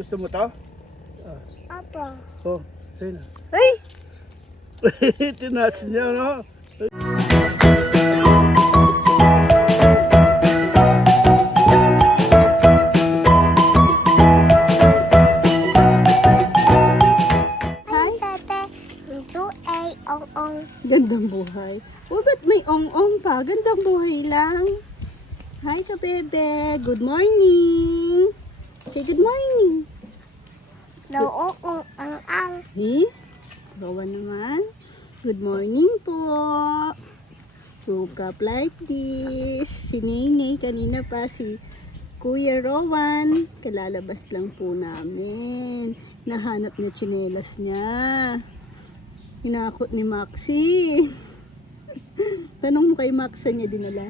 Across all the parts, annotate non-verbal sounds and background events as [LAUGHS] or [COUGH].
Gusto mo to? Apo. Oh, sa'yo na. Ay! [LAUGHS] Tinaas niya, no? Ong-ong. Gandang buhay. O, ba't may ong-ong pa? Gandang buhay lang. Hi ka, bebe. Good morning. Say good morning. Loo ong ang ang. Eh? Rowan naman. Good morning po. Woke up like this. Si Nene, kanina pa si Kuya Rowan. Kalalabas lang po namin. Nahanap niya tsinelas niya. Hinakot ni Maxi. [LAUGHS] Tanong mo kay Max saan niya dinala.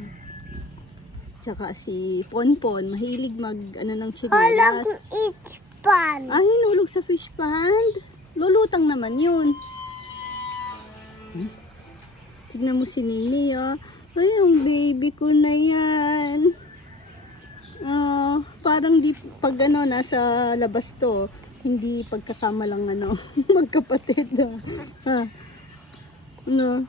Tsaka si Ponpon, mahilig mag ano ng Halang tsinelas. it's fun. Ay, nulog sa fish pond. Lulutang naman yun. Hmm? Tignan mo si Nini, oh. Ay, ang baby ko na yan. Ah, parang di, pag ano, nasa labas to, hindi pagkakamalang ano, [LAUGHS] magkapatid, ah. Ha? No?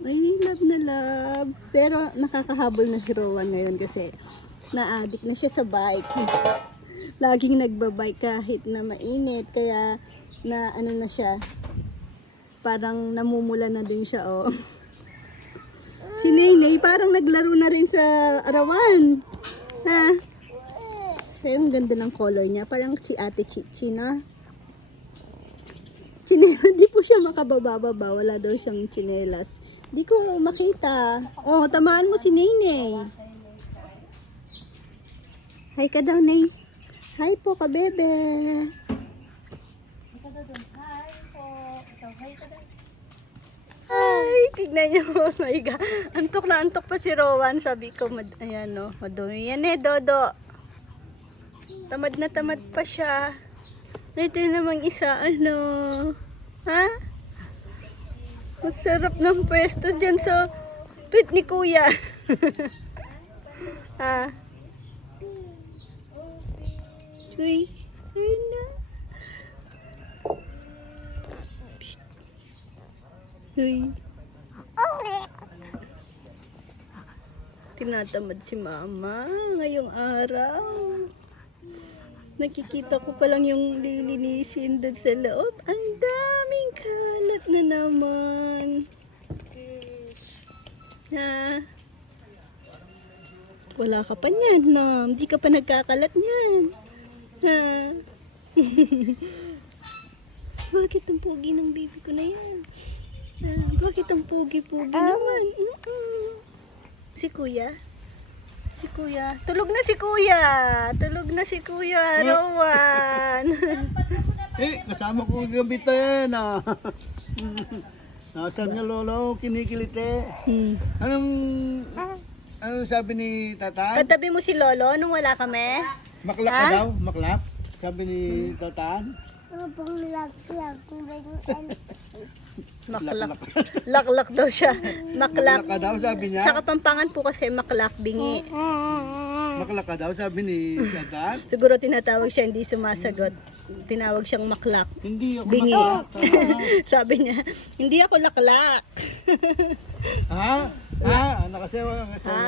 Ay, love na love. Pero nakakahabol na si Rowan ngayon kasi na-addict na siya sa bike laging nagbabike kahit na mainit kaya na ano na siya parang namumula na din siya oh si Nenay parang naglaro na rin sa arawan ha kaya ang ganda ng color niya parang si ate Chichi na Chinelas, [LAUGHS] di po siya makabababa, wala daw siyang chinelas. Di ko makita. Oh, tamaan mo si Nenay. Hi ka daw, Nay. Hi po ka, bebe. Hi, tignan niyo. Oh [LAUGHS] my God. Antok na antok pa si Rowan. Sabi ko, mad ayan no, madumi yan eh, Dodo. Tamad na tamad pa siya. Ito namang isa, ano. Ha? Masarap ng pwesto dyan sa pit ni Kuya. [LAUGHS] ha? Uy, ayun na. Uy, tinatamad si mama ngayong araw. Nakikita ko pa lang yung lilinisin doon sa loob. Ang daming kalat na naman. Ha? Wala ka pa niyan, no? Hindi ka pa nagkakalat niyan. Ha? [LAUGHS] Bakit ang pogi ng baby ko na yan? Bakit ang pogi-pogi naman? Mm-mm. Si kuya? Si kuya? Tulog na si kuya! Tulog na si kuya, Rowan! [LAUGHS] Eh, kasama ko gabi tayo yan, ah. Nasaan nga lolo, kinikiliti. hmm. Anong, anong sabi ni tatan? Katabi mo si Lolo nung wala kami? Maklak Ha? ka daw, maklak. Sabi ni. Ganyan. Maklak. Laklak. Daw siya. Maklak Maklak. ka daw, sabi niya. Sa Kapampangan po kasi maklak bingi. Maklak ka daw, sabi ni tatan. Siguro tinatawag siya hindi sumasagot. Tinawag siyang maklak. Hindi ako Bingi. maklak. [LAUGHS] Sabi niya, hindi ako laklak. [LAUGHS] ha? Ha? Kasi, wala kasi Ha?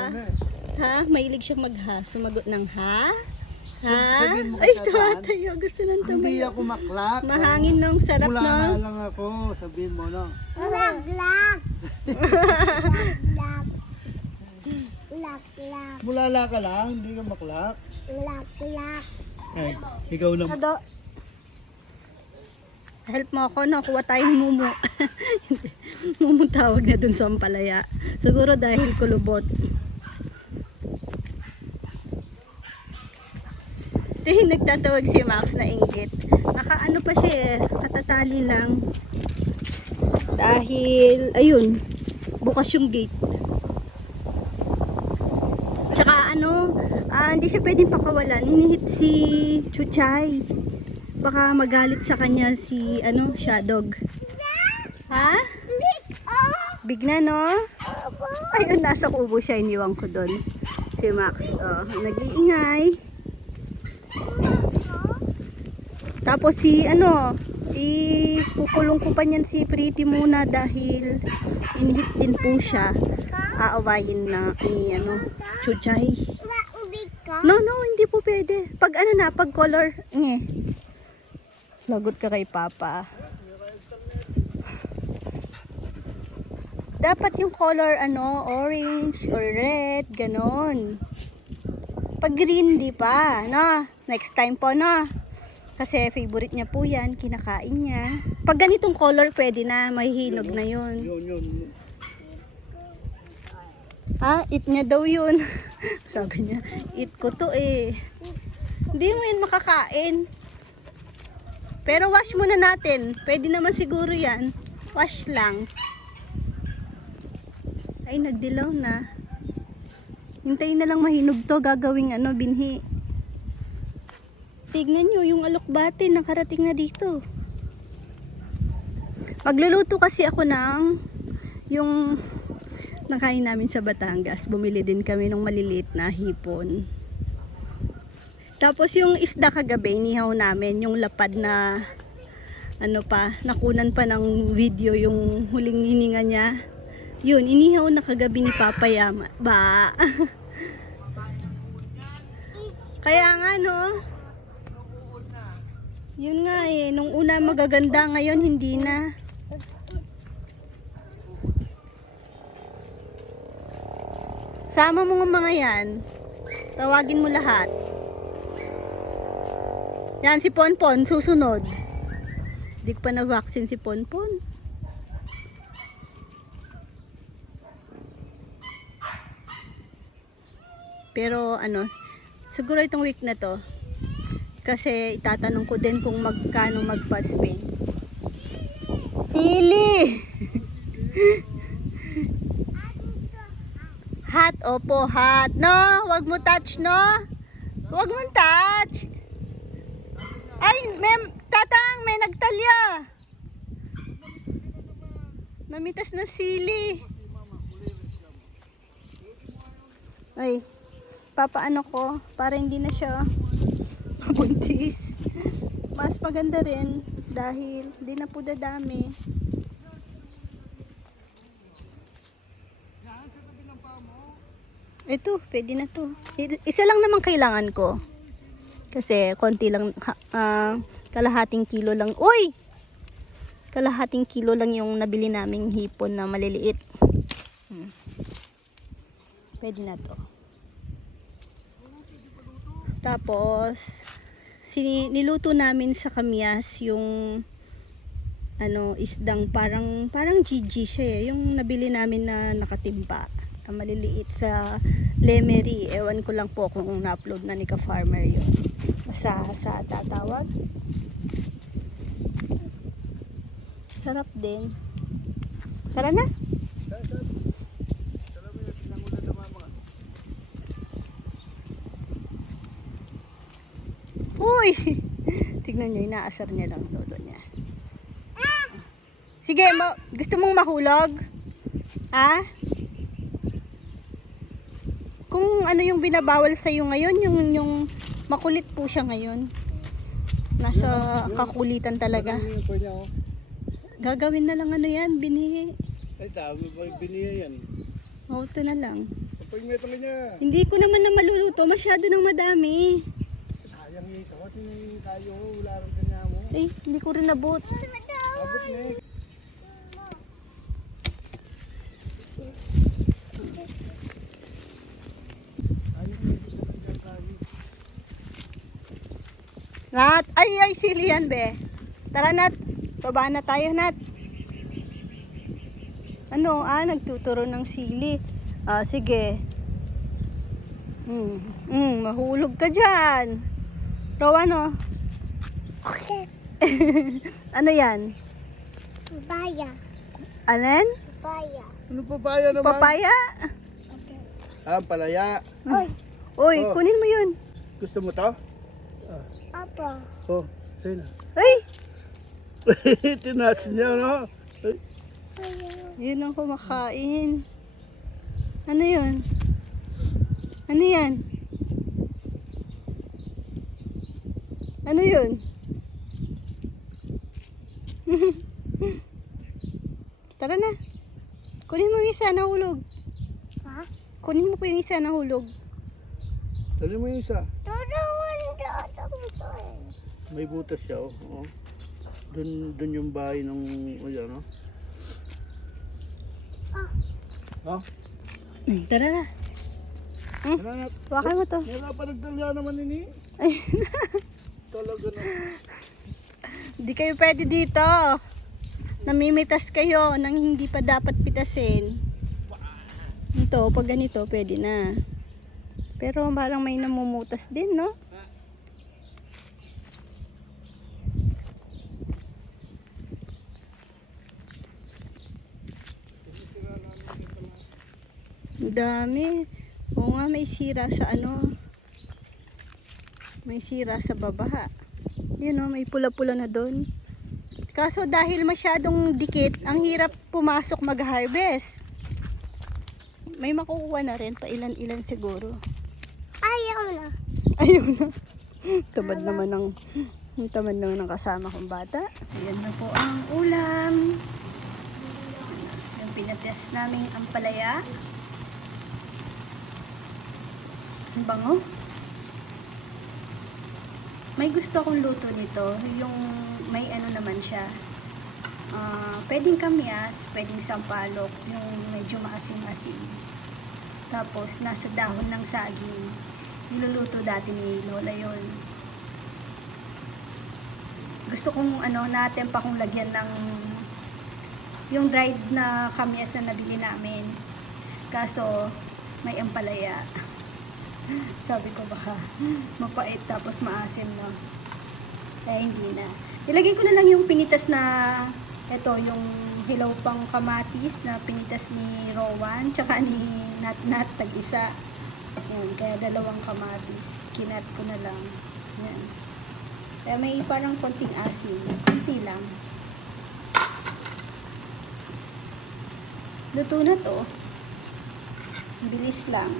Ha? Mahilig siyang magha. Sumagot ng ha? Ha? Ay, tumatayo. Gusto nang Hindi tumayo. ako maklak. Mahangin nung sarap Wala na lang ako, sabihin mo no. Lak-lak. Lak-lak. [LAUGHS] Lak-lak. Mulala ka lang, hindi ka maklak. Lak-lak. Ay, ikaw lang. Ado. Help mo ako, no? Kuha tayong mumu. [LAUGHS] mumu tawag na dun sa ampalaya. Siguro dahil kulubot. Ito [LAUGHS] yung nagtatawag si Max na inggit. Nakaano pa siya eh. Katatali lang. Dahil, ayun, bukas yung gate. Tsaka ano, ah, hindi siya pwedeng pakawalan. Hinihit si Chuchay. Baka magalit sa kanya si ano, Shadog. Ha? Big na, no? Ayun, nasa kubo siya. Iniwan ko doon. Si Max. Oh, nag-iingay. Tapos si ano, ikukulong ko pa niyan si Pretty muna dahil inhit din po siya. Aawayin na i ano, chuchay. No, no, hindi po pwede. Pag ano na, pag color, nge. Lagot ka kay Papa. Dapat yung color, ano, orange or red, ganon. Pag green, di pa, no? Next time po, no? Kasi favorite niya po yan, kinakain niya. Pag ganitong color, pwede na, mahihinog na yun. Yun, yun. Ha? Eat niya daw yun. [LAUGHS] Sabi niya, eat ko to eh. Hindi mo yun makakain. Pero wash muna natin. Pwede naman siguro yan. Wash lang. Ay, nagdilaw na. Hintayin na lang mahinog to. Gagawing ano, binhi. Tignan nyo, yung alokbate nakarating na dito. Magluluto kasi ako ng yung nakain namin sa Batangas. Bumili din kami ng maliliit na hipon. Tapos yung isda kagabi, nihaw namin, yung lapad na ano pa, nakunan pa ng video yung huling hininga niya. Yun, inihaw na kagabi ni Papa Yama. Ba? [LAUGHS] Kaya nga no, yun nga eh, nung una magaganda, ngayon hindi na. Sama mo nga mga yan. Tawagin mo lahat. Yan, si Ponpon, susunod. Hindi ko pa na-vaccine si Ponpon. Pero ano, siguro itong week na to, kasi itatanong ko din kung magkano magpa-spin. Sili! [LAUGHS] Hot, opo, hot. No, wag mo touch, no? Wag mo touch. Ay, mem, tatang, may nagtalya. Namitas na sili. Ay, papaano ko para hindi na siya mabuntis. Mas maganda rin dahil hindi na po dadami. Ito, pwede na to. Isa lang naman kailangan ko. Kasi konti lang, ah, kalahating kilo lang. Uy! Kalahating kilo lang yung nabili naming hipon na maliliit. Hmm. Pwede na to. Tapos, niluto namin sa kamyas yung ano, isdang parang parang GG siya eh. Yung nabili namin na nakatimpa na maliliit sa Lemery. Ewan ko lang po kung na-upload na ni ka-farmer yun. Basta sa tatawag. Sarap din. Tara na. Uy! [LAUGHS] Tignan nyo, inaasar niya lang todo niya. Sige, ma- gusto mong mahulog? Ha? Kung ano yung binabawal sa iyo ngayon, yung yung makulit po siya ngayon. Nasa kakulitan talaga. Niya, oh? Gagawin na lang ano yan, binihi. Ay, dami pa yung biniya yan. O, ito na lang. Niya. Hindi ko naman na maluluto, masyado nang madami. Eh, hindi ko rin nabot. Abot na eh. Nat, ay ay sili yan be. Tara Nat, baba na tayo Nat. Ano, ah, nagtuturo ng sili. Ah, sige. Hmm, hmm, mahulog ka dyan. Rowan, oh. Okay. [LAUGHS] ano yan? Baya. Alin? Baya. Ano papaya naman? Papaya? Ah, palaya. Oy. Uy, Oh. kunin mo yun. Gusto mo to? Apa. Oh, sa'yo na. Ay, [LAUGHS] Tinas niya, no? Ay, yun ang kumakain. Ano yun? Ano yan? Ano yun? Tara na. Kunin mo yung isa na hulog. Ha? Kunin mo po yung isa na hulog. Dali mo yung isa. Tutulungan. May butas siya, oh. Oo. Dun, dun yung bahay ng, o yan, oh. Oh, Mm, Tara na. wala na. Wakan mo to. Wala pa nagdalya naman ini. Ay, [LAUGHS] Talaga na. Hindi kayo pwede dito. Namimitas kayo nang hindi pa dapat pitasin. Ito, pag ganito, pwede na. Pero parang may namumutas din, no? Dami. Oo nga, may sira sa ano. May sira sa baba. Yun o, may pula-pula na doon. Kaso dahil masyadong dikit, ang hirap pumasok mag-harvest. May makukuha na rin, pa ilan-ilan siguro. Ayaw na. Ayun na. [LAUGHS] Tamad naman ng ang tamad naman ng kasama kong bata. Ayan na po ang ulam. Yung pinates naming ampalaya. Ang bango. May gusto akong luto nito. Yung may ano naman siya. Ah, pwedeng kamyas, pwedeng sampalok, yung medyo maasim-asim. Tapos nasa dahon ng saging. Niluluto dati ni Lola yon. Gusto kong ano, natin pa kong lagyan ng yung dried na kamyas na nabili namin. Kaso, may ampalaya. [LAUGHS] Sabi ko baka mapait tapos maasim no. Kaya hindi na. Ilagay ko na lang yung pinitas na ito, yung hilaw pang kamatis na pinitas ni Rowan, tsaka ni Nat Nat tag-isa. Yan, kaya dalawang kamatis. Kinat ko na lang. Yan. Kaya may parang konting asin. Konti lang. Luto na to. Bilis lang.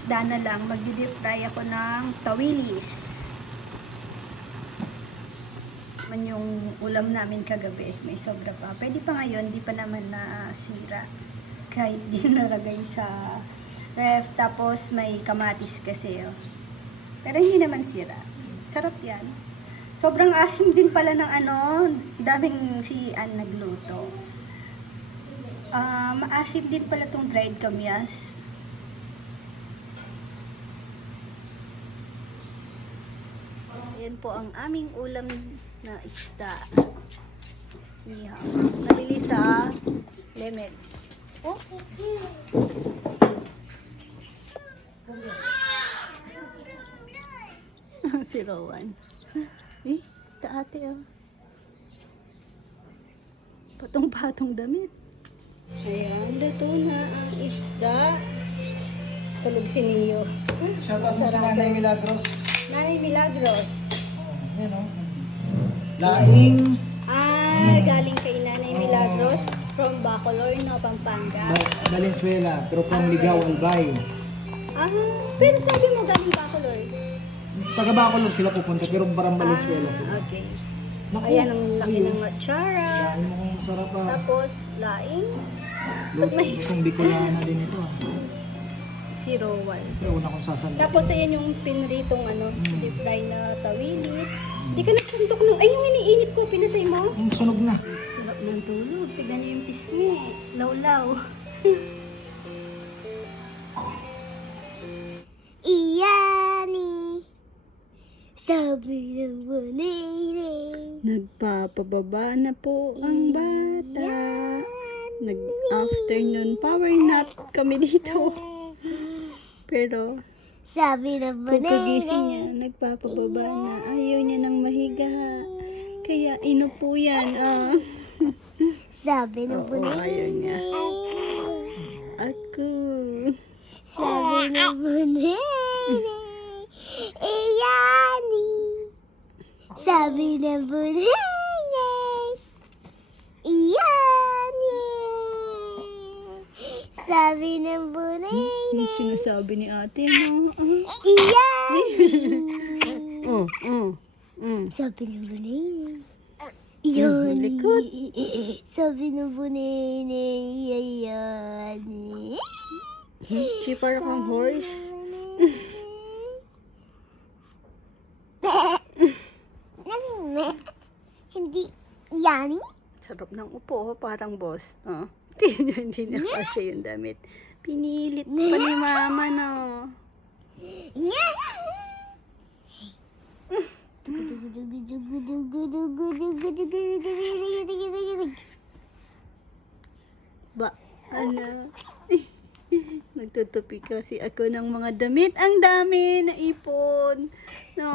Isda na lang. Magdi-deep fry ako ng tawilis. Man yung ulam namin kagabi. May sobra pa. Pwede pa ngayon. Di pa naman na sira. [LAUGHS] Kahit di nalagay sa ref. Tapos may kamatis kasi. Oh. Pero hindi naman sira. Sarap yan. Sobrang asim din pala ng ano. Daming si Ann nagluto. Ah, maasim din pala tong dried kamyas. Yan po ang aming ulam na isda. Ihaw. Nabili sa Lemed. Oops. [LAUGHS] si Rowan. Eh, ta ate oh. Patong-patong damit. Ayan, luto na ang isda. Tulog si Mio. Shoutout mo si Nanay Milagros. Nanay Milagros. Yan, oh. Laing. Ah, galing kay Nanay Milagros from Bacolor, no, Pampanga. Valenzuela, pero from Ligaw, Albay. Ah, pero sabi mo galing Bacolor. Taga Bacolor sila pupunta, pero parang Valenzuela sila. Ah, okay. Naku, Ayan ang laki ayun. ng matsara. Dahil mo kung sarap ah. Tapos, laing. Lutong Bicolana din ito ah. Si Rowan. Pero una kong sasalita. Tapos, ayan yung pinritong ano, Mm. deep fry na tawilis. Di ka nagsuntok ng, ay yung iniinit ko, pinasay mo. Ang sunog na. Sarap ng tulog. Tignan niyo yung pisngi. Lawlaw. [LAUGHS] Iyani. Sabi ng bunere. Nagpapababa na po ang bata. Nag-afternoon power nap kami dito. [LAUGHS] Pero, Sabi ng pagkagising niya, nagpapababa na. Ayaw niya ng mahiga. Kaya inupo yan. Ah. Sabi ng Oo, ayaw niya. Ako. Sabi ng bunere. Iyani. Sabi ng bunere. Sabi ng bunere. Yung sinasabi ni ate, no? Iyani. [LAUGHS] Mm, mm, mm. Sabi ng bunay. Yun. likod. [LAUGHS] Sabi ng bunay na yan. Si para kang horse. [LAUGHS] Hindi yani? Sarap ng upo, parang boss. Oh. Tingnan [LAUGHS] nyo, hindi na kasya yung damit. Pinilit pa ni [LAUGHS] mama, no? Ba, ano? [LAUGHS] Nagtutupi kasi ako ng mga damit. Ang dami na ipon. No.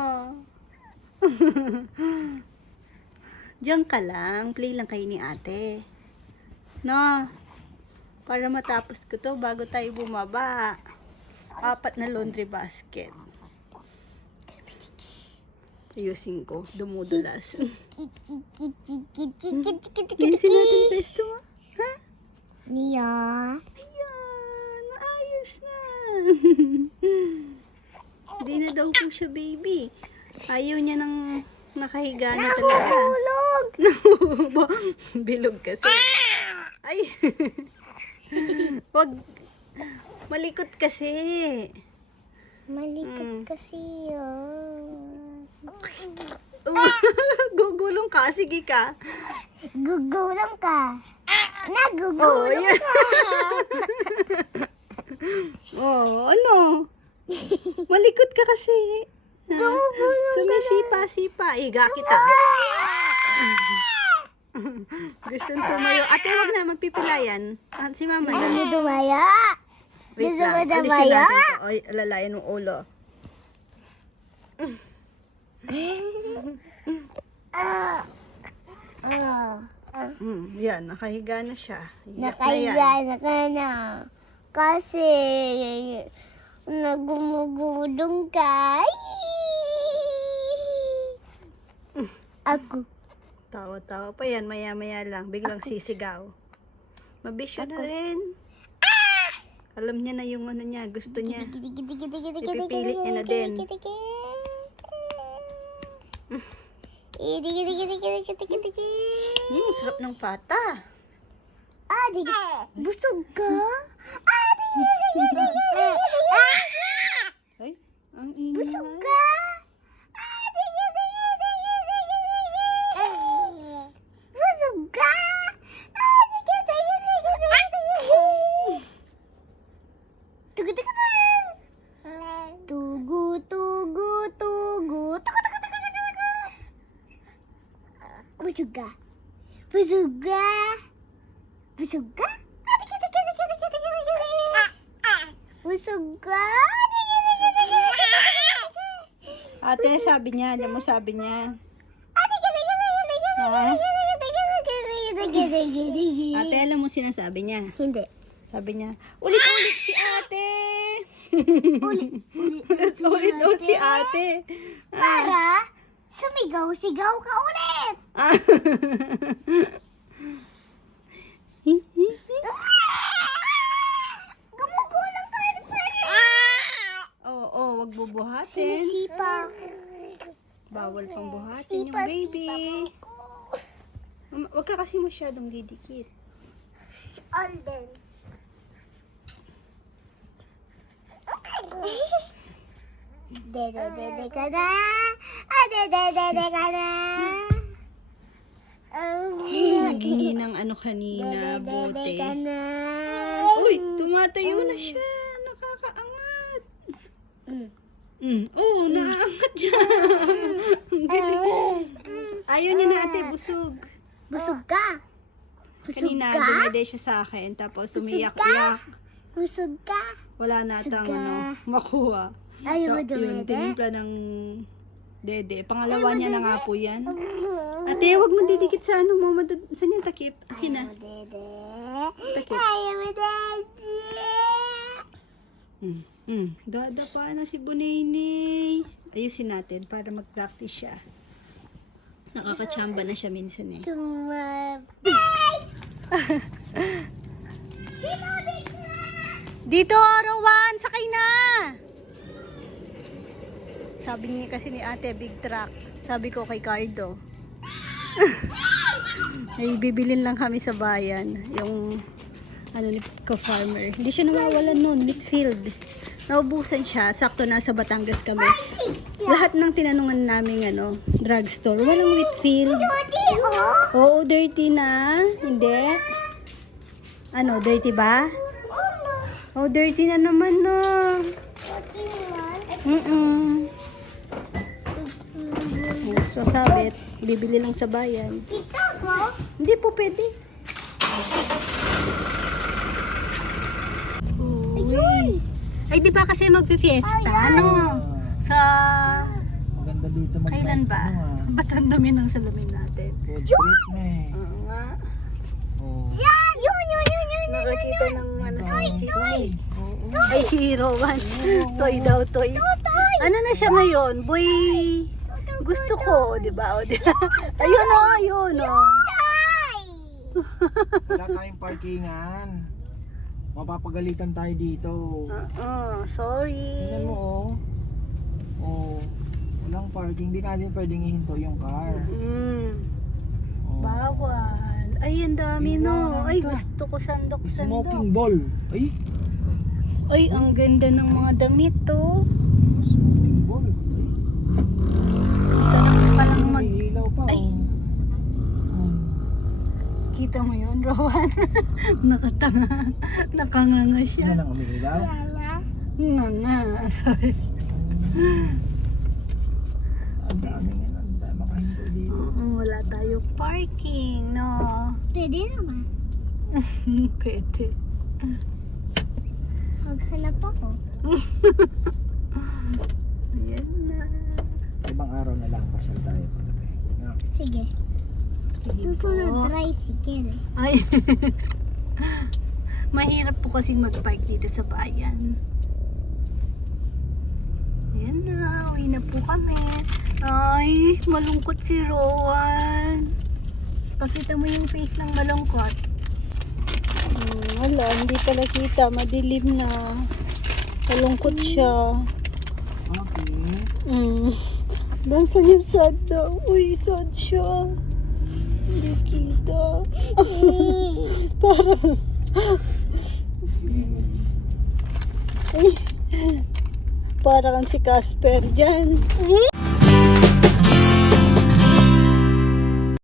Diyan ka lang. Play lang kayo ni ate. No. Para matapos ko to bago tayo bumaba. Apat na laundry basket. Ayusin ko. Dumudulas. Si natin testo mo. Ha? Nia. Ayan, ayos na. [LAUGHS] Hindi na daw po siya baby. Ayaw niya ng nakahiga na talaga. Tulog. [LAUGHS] Bilog kasi. Ay. [LAUGHS] Wag. Malikot kasi. Malikot Mm. kasi yun. [LAUGHS] Gugulong ka. Sige ka. Gugulang ka. Oh, Nagugulong yan. ka. [LAUGHS] Oh, ano? Malikot ka kasi. Gumugulong Sumisipa-sipa. Iga kita. Gustong tumayo. Ate, wag na. Magpipilayan. Ah, si mama Gusto mo na. dumaya? Wait Gusto mo lang. Alisin dumaya? natin to. Oy, alalayan ng ulo. Ah. Ah. Hmm, yan. Nakahiga na siya. Na yan. Nakahiga na ka na. Kasi nagumugulong ka. Ako. Tawa-tawa pa yan. Maya-maya lang. Biglang sisigaw. Mabisyo na rin. Alam niya na yung ano niya. Gusto niya. Ipipilit niya na din. Hmm, sarap ng pata. Ah, Busog ka? Ah, [LAUGHS] Ay, ingay. Busog ka? Sabi niya. Alam mo sabi niya. Ah, Ha? Ate, alam mo sinasabi niya. Hindi. Sabi niya, ulit-ulit si ate. Ulit, ulit, [LAUGHS] Ulit-ulit si ate. Ah. Para sumigaw-sigaw ka ulit. [LAUGHS] Ah. Gumugulang ka rin Oo, oh, wag bubuhatin. Sinisipa. Bawal pang buhatin yung baby. sipa ko. Um, Wag ka kasi masyadong didikit. Alden. Dede-dede ka na. Ah, dede-dede ka na. [LAUGHS] Naghingi ng ano kanina, Dede-dede bote. ka na. Uy, tumatayo na siya. Nakakaangat. Mm. Mm. Oh, naaangat siya. [LAUGHS] Ayaw niya na ate, busog. Busog ka. Busog Kanina, ka. dumede siya sa akin, tapos umiyak-iyak. Busog ka. Wala na atang Busog ka. ano, makuha. Ayaw mo So, yun, dumede. tinimpla ng dede. Pangalawa niya na nga po yan. Ate, wag mo didikit sa ano mo. Madud- Saan yung takip? Akin na. Ayaw mo dede. Takip. Ayaw mo dede. Mm. Mm. Dada pa na si Bunini. Ayusin natin para mag-practice siya. Nakakachamba na siya minsan eh. [LAUGHS] Dito, Rowan! Sakay na! Sabi niya kasi ni ate, big truck. Sabi ko kay Cardo. [LAUGHS] Ay, bibilin lang kami sa bayan. Yung, ano ni ka-farmer. Hindi siya nawawalan noon, Midfield. Naubusan siya, sakto nasa Batangas kami. Lahat ng tinanungan namin ano, drugstore, walang Whitfield. Hindi, oh. Oo, dirty na. Hindi. Ano, dirty ba? Oh, dirty na naman no. Mm-mm. Oh, So, sabit, bibili lang sa bayan. Ito ko. Hindi po pwede. Uy. Ay, di ba kasi magpifiesta, ano? Sa... Maganda dito mag Kailan ba? Ano, ah. [LAUGHS] Ba't ang dami ng salamin natin? Food street na eh. Oo nga. Oh. Yan! Yun, yun, yun, yun. Nakakita ng ano sa Toy, toy. Ay, si Rowan. [LAUGHS] toy daw, toy. Ano na siya ngayon? Boy, gusto ko, di ba? O, di ba? [LAUGHS] Ayun o, ayun o. Ay! Wala tayong parkingan. Mapapagalitan tayo dito. Oo, sorry. Tingnan mo oh. Oh. Walang parking. Di natin pwedeng ihinto yung car. Mm, Oh. bawal. Ay, ang dami no. Iwanan Ay, gusto ko sandok-sandok. Smoking ball. Ay, Ay, ang ganda ng mga damit to. smoking ball. Ay, palang mag... Kita mo yun, Rowan? [LAUGHS] Nakatanga. Nakanganga siya. nang umiilaw? Lala. Nga nga. Sabi. Ang dami nga. Ang dami makahinto dito. Oo, wala tayong parking, no? Pwede naman. [LAUGHS] Pwede. Maghanap ako. [LAUGHS] Ayan na. Ibang araw na lang pasyal tayo? Sige. Sige Susunod tricycle. Ay. [LAUGHS] Mahirap po kasing mag-park dito sa bayan. Ayan na, uwi na po kami. Ay, malungkot si Rowan. Pakita mo yung face ng malungkot. Hmm, wala, hindi pala kita. Madilim na. Malungkot siya. Okay. [LAUGHS] Mm. Dansan yung sad daw. Uy, sad siya. Kita. [LAUGHS] Parang... Ay, parang si Casper dyan.